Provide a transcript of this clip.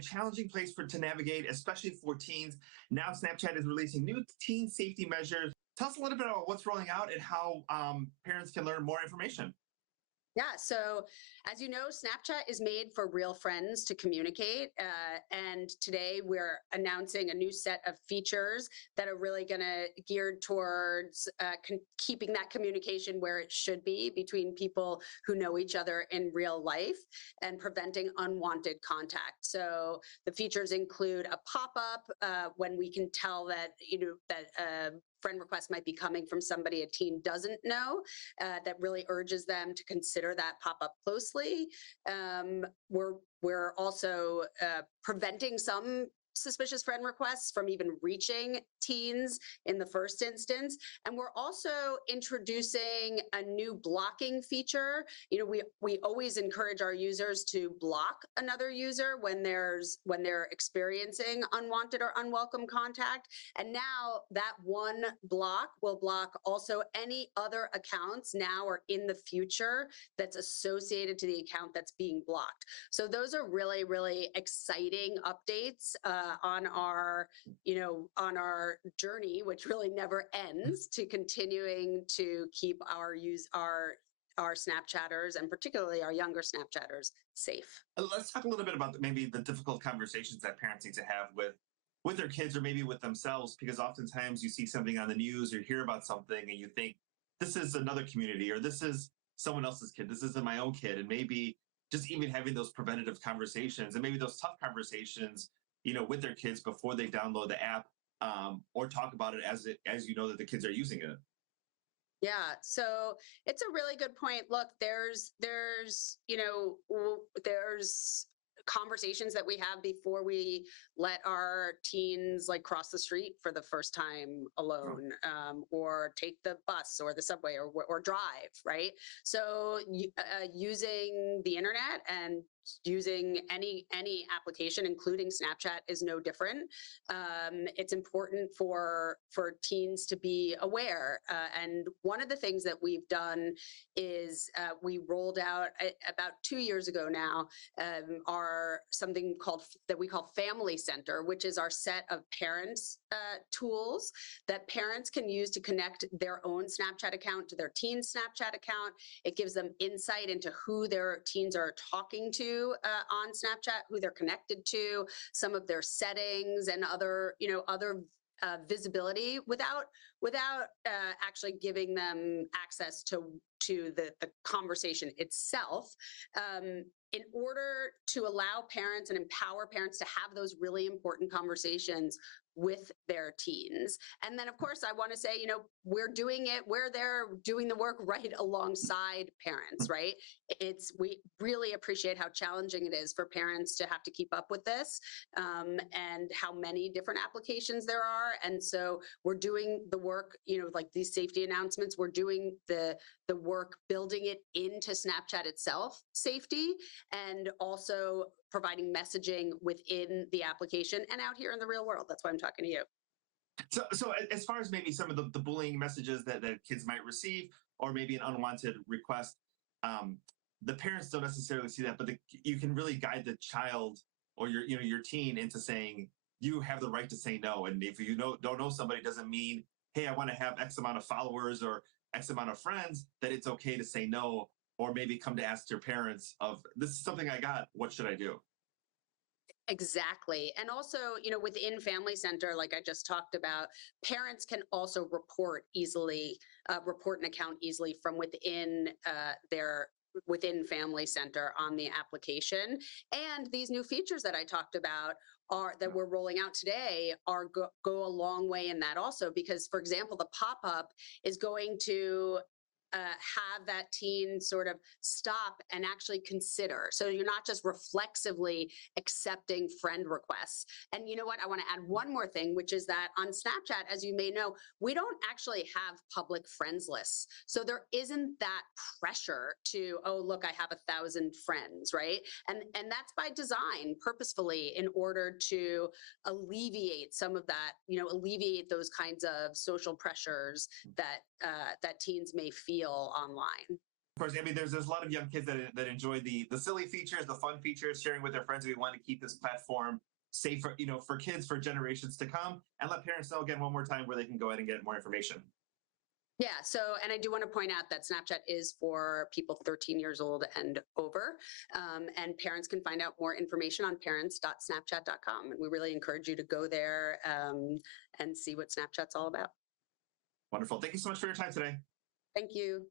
a challenging place to navigate, especially for teens. Now, Snapchat is releasing new teen safety measures. Tell us a little bit about what's rolling out and how parents can learn more information. Yeah. So, as you know, Snapchat is made for real friends to communicate. And today we're announcing a new set of features that are really going to geared towards keeping that communication where it should be between people who know each other in real life and preventing unwanted contact. So, the features include a pop up when we can tell that, that friend request might be coming from somebody a teen doesn't know, that really urges them to consider that pop up closely. We're also preventing some suspicious friend requests from even reaching teens in the first instance. And we're also introducing a new blocking feature. We always encourage our users to block another user when they're experiencing unwanted or unwelcome contact. And now that one block will block also any other accounts now or in the future that's associated to the account that's being blocked. So those are really, really exciting updates on our journey, which really never ends, to continuing to keep our Snapchatters, and particularly our younger Snapchatters, safe. Let's talk a little bit about maybe the difficult conversations that parents need to have with their kids or maybe with themselves, because oftentimes you see something on the news or hear about something and you think this is another community or this is someone else's kid, this isn't my own kid. And maybe just even having those preventative conversations and maybe those tough conversations, with their kids before they download the app, or talk about it as you know that the kids are using it. Yeah, so it's a really good point. Look, there's conversations that we have before we let our teens like cross the street for the first time alone, or take the bus or the subway or drive, right? So using the internet and using any application, including Snapchat, is no different. It's important for teens to be aware. And one of the things that we've done is we rolled out about 2 years ago now, our something called that we call Family Center, which is our set of parents tools that parents can use to connect their own Snapchat account to their teen's Snapchat account. It gives them insight into who their teens are talking to on Snapchat, who they're connected to, some of their settings, and other visibility without actually giving them access to the conversation itself. In order to allow parents and empower parents to have those really important conversations with their teens. And then, of course, I want to say, we're there doing the work right alongside parents, right? We really appreciate how challenging it is for parents to have to keep up with this, and how many different applications there are. And so we're doing the work, like these safety announcements, we're doing the work building it into Snapchat itself, safety, and also providing messaging within the application and out here in the real world. That's why I'm talking to you. So as far as maybe some of the bullying messages that kids might receive, or maybe an unwanted request, the parents don't necessarily see that, but you can really guide the child or your teen into saying you have the right to say no. And if you don't know somebody, doesn't mean, hey, I want to have X amount of followers or X amount of friends, that it's okay to say no, or maybe come to ask your parents of, this is something I got, what should I do? Exactly. And also, within Family Center, like I just talked about, parents can also report an account easily from within Family Center on the application. And these new features that I talked about that we're rolling out today go a long way in that also, because, for example, the pop-up is going to have that teen sort of stop and actually consider. So you're not just reflexively accepting friend requests. And you know what? I want to add one more thing, which is that on Snapchat, as you may know, we don't actually have public friends lists. So there isn't that pressure to, oh, look, I have 1,000 friends, right? And that's by design, purposefully, in order to alleviate some of that, alleviate those kinds of social pressures that teens may feel online. course, I mean, there's a lot of young kids that enjoy the silly features, the fun features, sharing with their friends. We want to keep this platform safe for for kids for generations to come, and let parents know again one more time where they can go ahead and get more information. Yeah. So, and I do want to point out that Snapchat is for people 13 years old and over. And parents can find out more information on parents.snapchat.com. And we really encourage you to go there and see what Snapchat's all about. Wonderful. Thank you so much for your time today. Thank you.